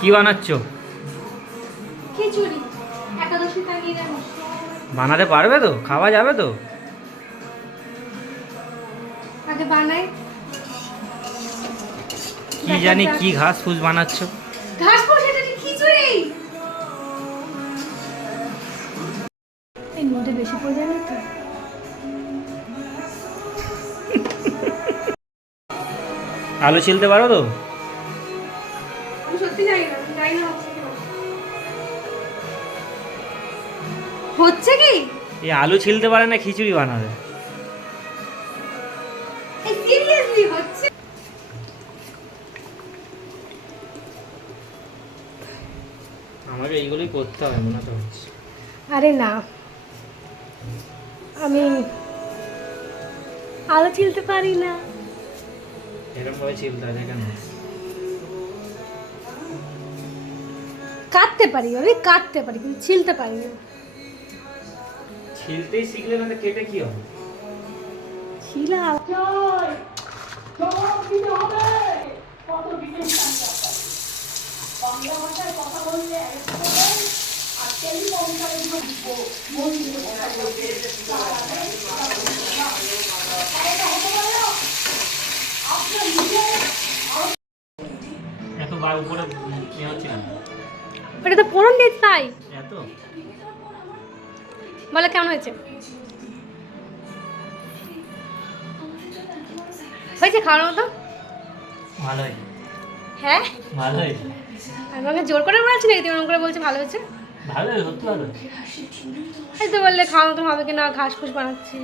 কি বানাচ্ছ? খিচুড়ি। একাদশী তাগিয়ে দেবো। বানাতে পারবে তো? খাওয়া যাবে তো? আগে বানাই। কি জানি কি ঘাস ফুস বানাচ্ছ? ঘাস ফুস, এটা কি খিচুড়ি? এই নুনটা বেশি পড়ে যায় না তো? আলু ছিলতে পারো তো? আমি সত্যি জানি না হচ্ছে কি। এই আলু ছিলতে পারে না খিচুড়ি বানাবে? এই সিরিয়াসলি হচ্ছে। আমাকে এইগুলোই করতে হবে মনে তো হচ্ছে। আরে না, আমি আলু ছিলতে পারি না। এরকম ভাবে ছিলতে হবে কেন? কাটতে পারি, আমি কাটতে পারি কিন্তু ছিলতে পারি না। ছিলতেই শিখলে না তো কেটে কি হবে? ছিলা এত বার উপরে কি হচ্ছে না? ওটা তো ফোড়ন দিয়ে তাই। এত বলে কেমন হয়েছে? হয়েছে খাওয়ার মতো? ভালো হয়েছে। হ্যাঁ, ভালো হয়েছে। আমি আমাকে জোর করে বলছি নাকি তুমি ওরকম করে বলছে ভালো হয়েছে? ভালো হয়েছে, সত্যি ভালো হয়েছে। এই তো বললে খাওয়ার মতো হবে কিনা, ঘাস ফুস বানাচ্ছি।